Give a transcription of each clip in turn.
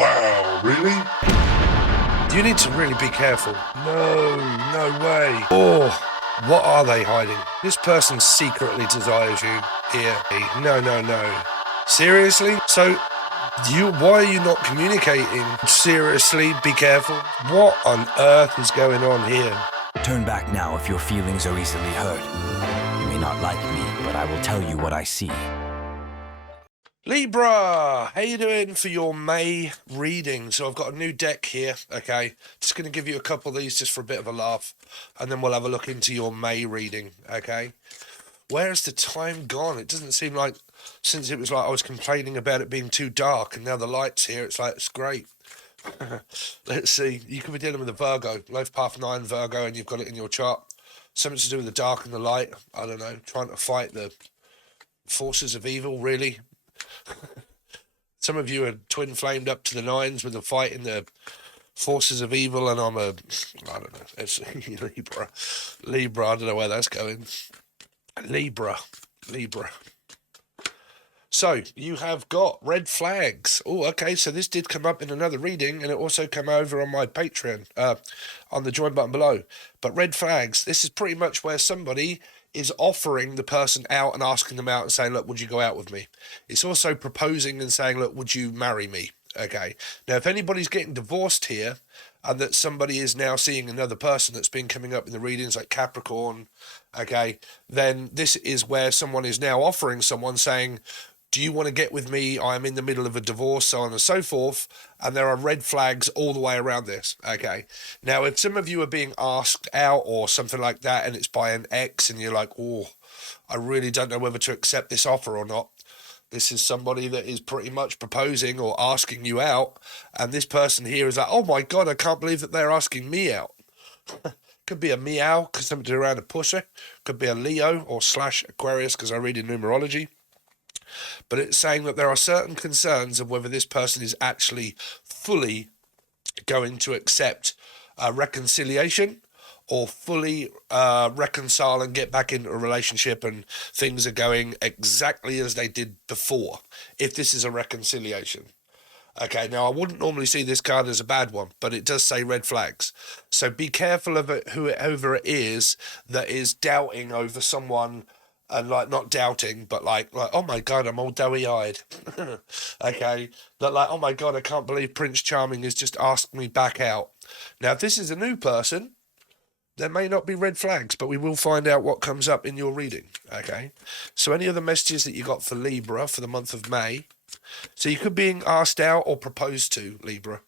Wow, really? You need to really be careful. No way. Oh, what are they hiding? This person secretly desires you here. No. Seriously? So, why are you not communicating? Seriously, be careful. What on earth is going on here? Turn back now if your feelings are easily hurt. You may not like me, but I will tell you what I see. Libra, how you doing for your May reading? So I've got a new deck here, okay? Just going to give you a couple of these just for a bit of a laugh, and then we'll have a look into your May reading, okay? Where's the time gone? It doesn't seem like, since it was like I was complaining about it being too dark, and now the light's here, it's like, it's great. Let's see, you could be dealing with a Virgo, Life Path 9 Virgo, and you've got it in your chart. Something to do with the dark and the light, I don't know, trying to fight the forces of evil, really. Some of you are twin flamed up to the nines with a fight in the forces of evil, and I don't know, it's Libra, I don't know where that's going. Libra. So, you have got red flags. Oh, okay, so this did come up in another reading, and it also came over on my Patreon, on the join button below. But red flags, this is pretty much where somebody is offering the person out and asking them out and saying, look, would you go out with me? It's also proposing and saying, look, would you marry me? Okay. Now, if anybody's getting divorced here, and that somebody is now seeing another person that's been coming up in the readings like Capricorn, okay, then this is where someone is now offering someone saying, do you want to get with me? I'm in the middle of a divorce, so on and so forth. And there are red flags all the way around this. Okay. Now, if some of you are being asked out or something like that, and it's by an ex, and you're like, oh, I really don't know whether to accept this offer or not. This is somebody that is pretty much proposing or asking you out. And this person here is like, oh my God, I can't believe that they're asking me out. Could be a meow, because somebody around a pusher. Could be a Leo or / Aquarius, because I read in numerology. But it's saying that there are certain concerns of whether this person is actually fully going to accept reconciliation or fully reconcile and get back into a relationship and things are going exactly as they did before, if this is a reconciliation. Okay, now I wouldn't normally see this card as a bad one, but it does say red flags. So be careful of it, whoever it is that is doubting over someone. And like not doubting, but like, oh my God, I'm all doughy-eyed. Okay, that like, oh my God, I can't believe Prince Charming has just asked me back out. Now, if this is a new person, there may not be red flags, but we will find out what comes up in your reading. Okay, so any other messages that you got for Libra for the month of May? So you could be being asked out or proposed to, Libra.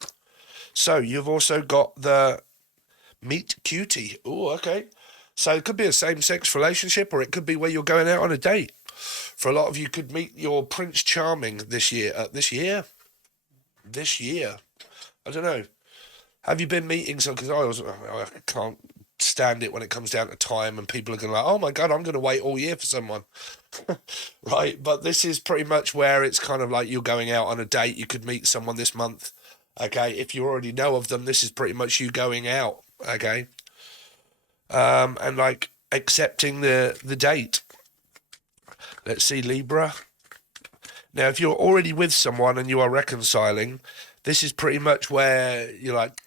So you've also got the meet cutie. Oh, okay. So it could be a same-sex relationship, or it could be where you're going out on a date. For a lot of you, could meet your Prince Charming this year. This year? I don't know. Have you been meeting some? Because I can't stand it when it comes down to time and people are going like, oh my God, I'm going to wait all year for someone. Right? But this is pretty much where it's kind of like you're going out on a date. You could meet someone this month. Okay? If you already know of them, this is pretty much you going out. Okay? And like accepting the date. Let's see, Libra. Now, if you're already with someone and you are reconciling, this is pretty much where you're like,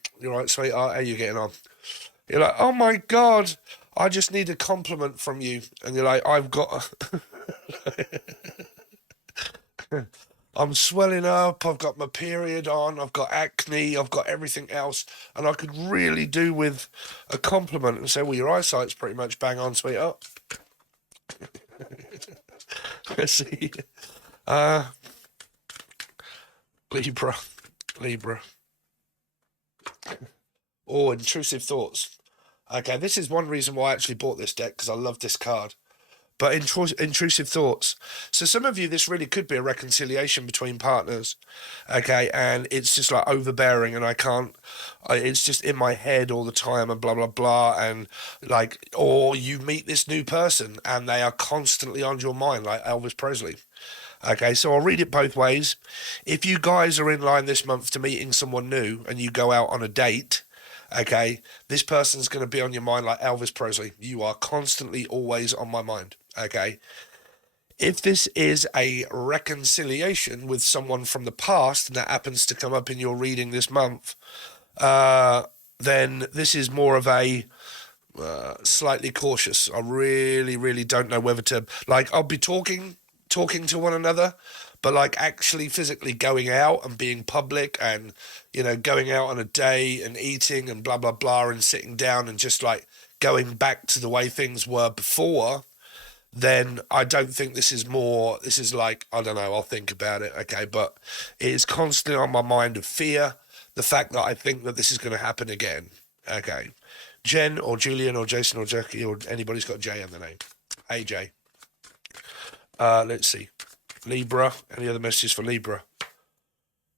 sweetheart, how are you getting on? You're like, oh my God, I just need a compliment from you. And you're like, I've got I'm swelling up, I've got my period on, I've got acne, I've got everything else, and I could really do with a compliment and say, well, your eyesight's pretty much bang on, sweetheart. Let's see. Libra. Oh, intrusive thoughts. Okay, this is one reason why I actually bought this deck, because I love this card. But intrusive thoughts. So some of you, this really could be a reconciliation between partners, okay? And it's just like overbearing, and it's just in my head all the time, and blah, blah, blah. And like, or you meet this new person and they are constantly on your mind, like Elvis Presley. Okay, so I'll read it both ways. If you guys are in line this month to meeting someone new and you go out on a date, okay, this person's going to be on your mind like Elvis Presley. You are constantly always on my mind. Okay, If this is a reconciliation with someone from the past, and that happens to come up in your reading this month, then this is more of a slightly cautious. I really, really don't know whether to, like, I'll be talking to one another, but like actually physically going out and being public and, you know, going out on a day and eating and blah, blah, blah, and sitting down and just like going back to the way things were before, then I don't think this is more, this is like, I don't know, I'll think about it, okay, but it is constantly on my mind of fear, the fact that I think that this is going to happen again, okay. Jen or Julian or Jason or Jackie or anybody's got J in the name. AJ. Let's see. Libra. Any other messages for Libra?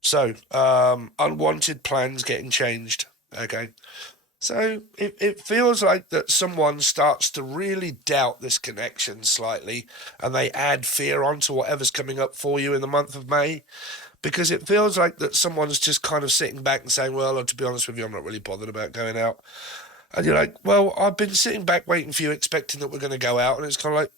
So, unwanted plans getting changed. Okay. So, it feels like that someone starts to really doubt this connection slightly and they add fear onto whatever's coming up for you in the month of May. Because it feels like that someone's just kind of sitting back and saying, well, to be honest with you, I'm not really bothered about going out. And you're like, well, I've been sitting back waiting for you, expecting that we're going to go out. And it's kind of like,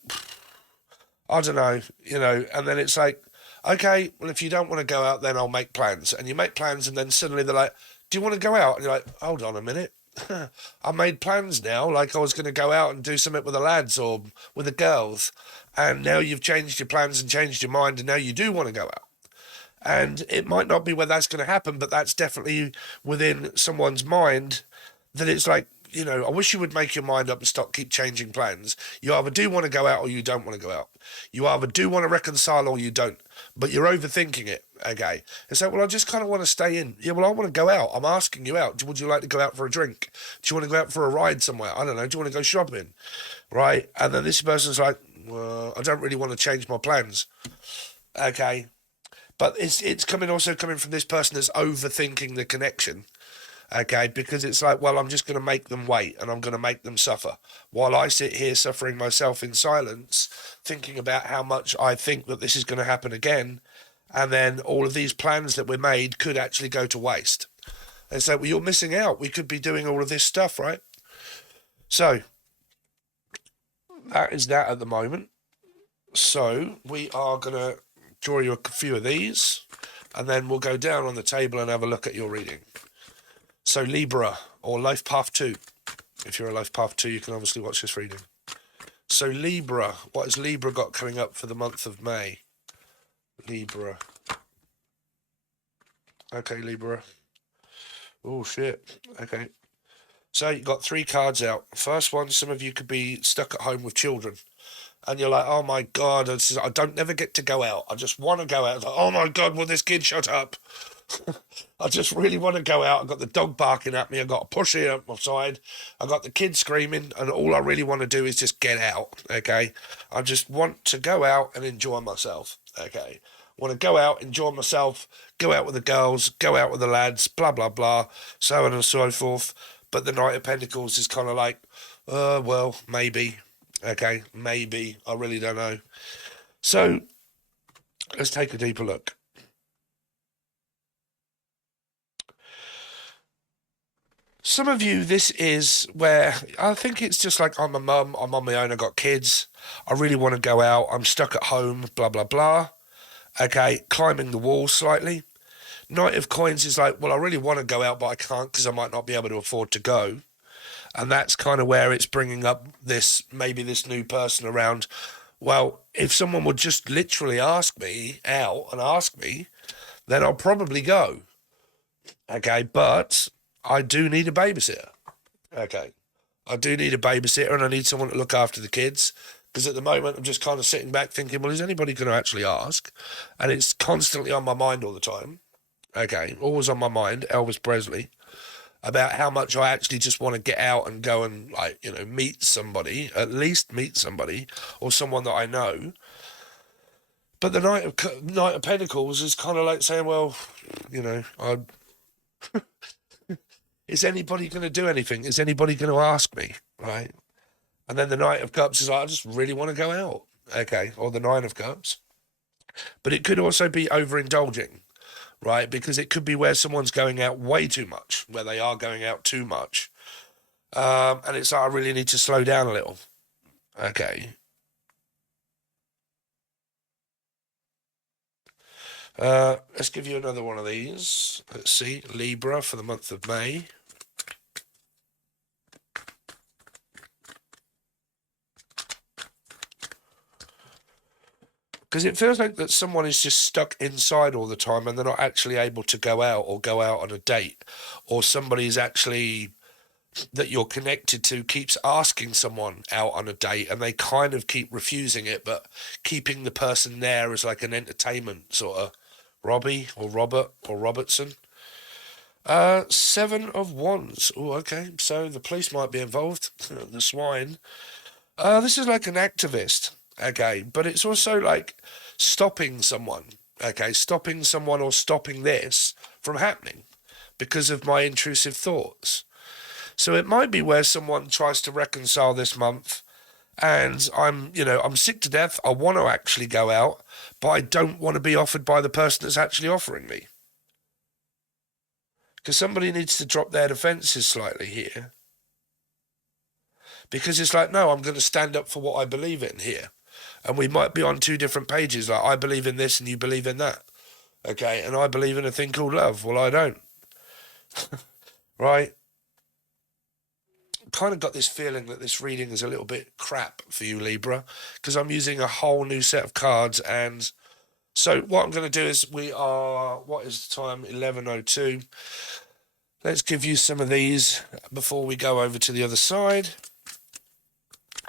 I don't know, you know. And then it's like, okay, well, if you don't want to go out, then I'll make plans. And you make plans, and then suddenly they're like, do you want to go out? And you're like, hold on a minute. I made plans now, like I was going to go out and do something with the lads or with the girls. And now you've changed your plans and changed your mind, and now you do want to go out. And it might not be where that's going to happen, but that's definitely within someone's mind that it's like, you know, I wish you would make your mind up and stop keep changing plans. You either do want to go out or you don't want to go out. You either do want to reconcile or you don't, but you're overthinking it, okay? It's like, well, I just kind of want to stay in. Yeah, well, I want to go out. I'm asking you out. Would you like to go out for a drink? Do you want to go out for a ride somewhere? I don't know. Do you want to go shopping? Right? And then this person's like, well, I don't really want to change my plans, okay? But it's also coming from this person that's overthinking the connection. Okay, because it's like, well, I'm just going to make them wait and I'm going to make them suffer while I sit here suffering myself in silence, thinking about how much I think that this is going to happen again. And then all of these plans that we made could actually go to waste. And so, well, you're missing out. We could be doing all of this stuff, right? So that is that at the moment. So we are going to draw you a few of these and then we'll go down on the table and have a look at your reading. So Libra, or Life Path 2. If you're a Life Path 2, you can obviously watch this reading. So Libra, what has Libra got coming up for the month of May? Libra. Okay, Libra. Oh, shit. Okay. So you got 3 cards out. First one, some of you could be stuck at home with children. And you're like, oh my God, I don't never get to go out. I just want to go out. Like, oh my God, will this kid shut up? I just really want to go out. I've got the dog barking at me. I've got a pussy up my side. I've got the kids screaming. And all I really want to do is just get out, okay? I just want to go out and enjoy myself, okay? I want to go out, enjoy myself, go out with the girls, go out with the lads, blah, blah, blah, so on and so forth. But the Knight of Pentacles is kind of like, well, maybe, okay? Maybe. I really don't know. So let's take a deeper look. Some of you, this is where I think it's just like, I'm a mum, I'm on my own, I've got kids, I really want to go out, I'm stuck at home, blah, blah, blah. Okay, climbing the wall slightly. Knight of Coins is like, well, I really want to go out, but I can't because I might not be able to afford to go. And that's kind of where it's bringing up this, maybe this new person around, well, if someone would just literally ask me out and ask me, then I'll probably go. Okay, but I do need a babysitter. Okay. I do need a babysitter and I need someone to look after the kids. Because at the moment, I'm just kind of sitting back thinking, well, is anybody going to actually ask? And it's constantly on my mind all the time. Okay. Always on my mind, Elvis Presley, about how much I actually just want to get out and go and, like, you know, meet somebody, at least meet somebody or someone that I know. But the Knight of Pentacles is kind of like saying, well, you know, is anybody going to do anything? Is anybody going to ask me, right? And then the Knight of Cups is like, I just really want to go out, okay, or the Nine of Cups. But it could also be overindulging, right? Because it could be where someone's going out way too much, where they are going out too much. And it's like, I really need to slow down a little, okay. Let's give you another one of these. Let's see, Libra for the month of May. Because it feels like that someone is just stuck inside all the time and they're not actually able to go out or go out on a date, or somebody is actually that you're connected to keeps asking someone out on a date and they kind of keep refusing it, but keeping the person there as like an entertainment sort of. Robbie or Robert or Robertson. 7 of Wands. Oh, okay. So the police might be involved. The swine. This is like an activist. Okay, but it's also like stopping someone. Okay, stopping someone or stopping this from happening because of my intrusive thoughts. So it might be where someone tries to reconcile this month, and I'm sick to death. I want to actually go out, but I don't want to be offered by the person that's actually offering me. Because somebody needs to drop their defences slightly here. Because it's like, no, I'm going to stand up for what I believe in here. And we might be on 2 different pages, like I believe in this and you believe in that. Okay, and I believe in a thing called love. Well, I don't. Right? Kind of got this feeling that this reading is a little bit crap for you, Libra, because I'm using a whole new set of cards. And so what I'm going to do is what is the time? 11:02. Let's give you some of these before we go over to the other side.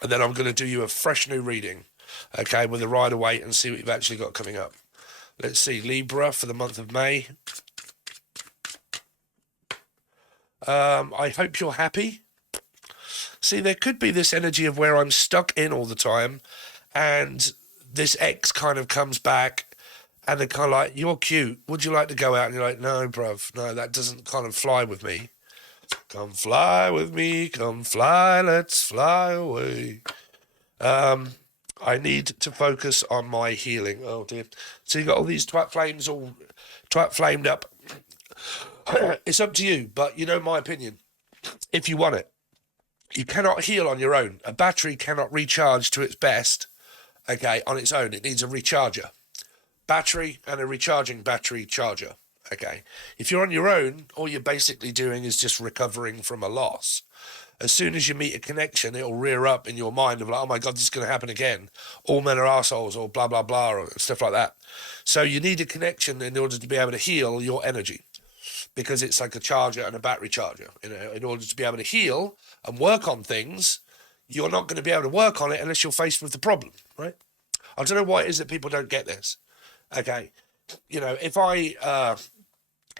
And then I'm going to do you a fresh new reading, okay, with a Rider-Waite and see what you've actually got coming up. Let's see, Libra for the month of May. I hope you're happy. See, there could be this energy of where I'm stuck in all the time and this ex kind of comes back and they're kind of like, you're cute. Would you like to go out? And you're like, no, bruv. No, that doesn't kind of fly with me. Come fly with me. Come fly. Let's fly away. I need to focus on my healing. Oh, dear. So you got all these twat flames all twat flamed up. It's up to you, but you know my opinion. If you want it. You cannot heal on your own. A battery cannot recharge to its best, okay, on its own. It needs a recharger. Battery and a recharging battery charger, okay. If you're on your own, all you're basically doing is just recovering from a loss. As soon as you meet a connection, it'll rear up in your mind of like, oh my God, this is going to happen again. All men are assholes or blah, blah, blah, or stuff like that. So you need a connection in order to be able to heal your energy. Because it's like a charger and a battery charger. In order to be able to heal and work on things, you're not going to be able to work on it unless you're faced with the problem, right? I don't know why it is that people don't get this. Okay,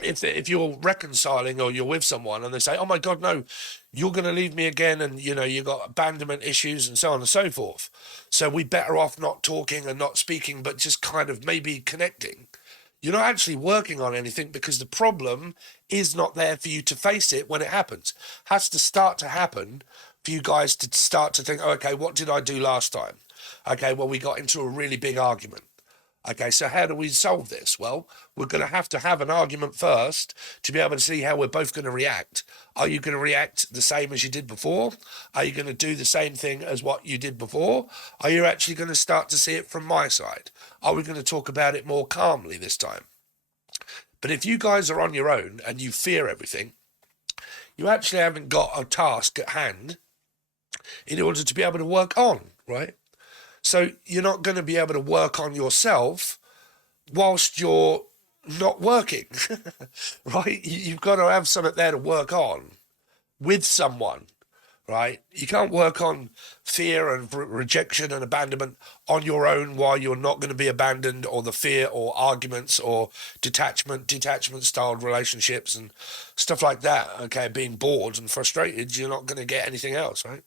if you're reconciling or you're with someone and they say, oh my God, no, you're going to leave me again, and you've got abandonment issues and so on and so forth. So we better off not talking and not speaking, but just kind of maybe connecting. You're not actually working on anything because the problem is not there for you to face it when it happens. It has to start to happen for you guys to start to think, oh, okay, what did I do last time? Okay, well, we got into a really big argument. Okay, so how do we solve this? Well, we're going to have an argument first to be able to see how we're both going to react. Are you going to react the same as you did before? Are you going to do the same thing as what you did before? Are you actually going to start to see it from my side? Are we going to talk about it more calmly this time? But if you guys are on your own and you fear everything, you actually haven't got a task at hand in order to be able to work on, right? So you're not going to be able to work on yourself whilst you're not working, right? You've got to have something there to work on with someone, right? You can't work on fear and rejection and abandonment on your own while you're not going to be abandoned, or the fear or arguments or detachment styled relationships and stuff like that, okay? Being bored and frustrated, you're not going to get anything else, right?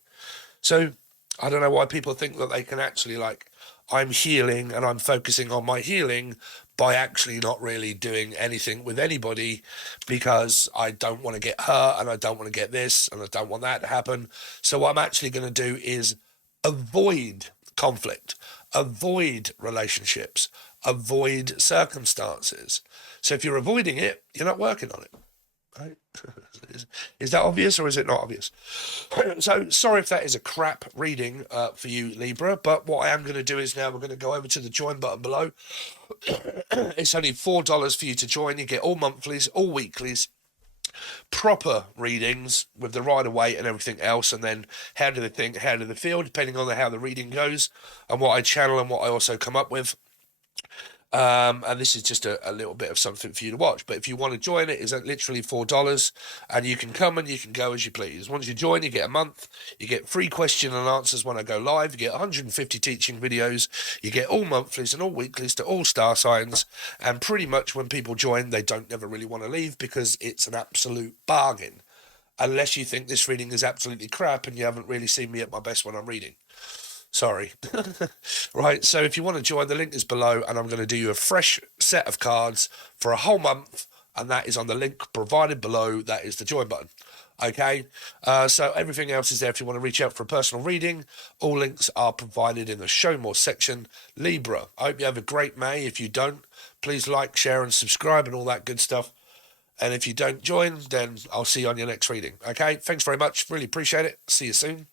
So I don't know why people think that they can actually, like, I'm healing and I'm focusing on my healing by actually not really doing anything with anybody, because I don't want to get hurt and I don't want to get this and I don't want that to happen. So what I'm actually going to do is avoid conflict, avoid relationships, avoid circumstances. So if you're avoiding it, you're not working on it. Right? Is that obvious or is it not obvious? So sorry if that is a crap reading for you, Libra, but what I am going to do is now we're going to go over to the join button below. It's only $4 for you to join. You get all monthlies, all weeklies, proper readings with the rider weight and everything else, and then how do they think, how do they feel, depending on how the reading goes and what I channel and what I also come up with. And this is just a little bit of something for you to watch. But if you want to join it, it's literally $4, and you can come and you can go as you please. Once you join, you get a month. You get free question and answers when I go live. You get 150 teaching videos. You get all monthlies and all weeklies to all star signs. And pretty much when people join, they don't ever really want to leave because it's an absolute bargain. Unless you think this reading is absolutely crap and you haven't really seen me at my best when I'm reading. Sorry. Right, so if you want to join, the link is below, and I'm going to do you a fresh set of cards for a whole month, and that is on the link provided below. That is the join button. Okay, so everything else is there if you want to reach out for a personal reading. All links are provided in the show more section. Libra, I hope you have a great May. If you don't, please like, share, and subscribe and all that good stuff. And if you don't join, then I'll see you on your next reading. Okay, thanks very much. Really appreciate it. See you soon.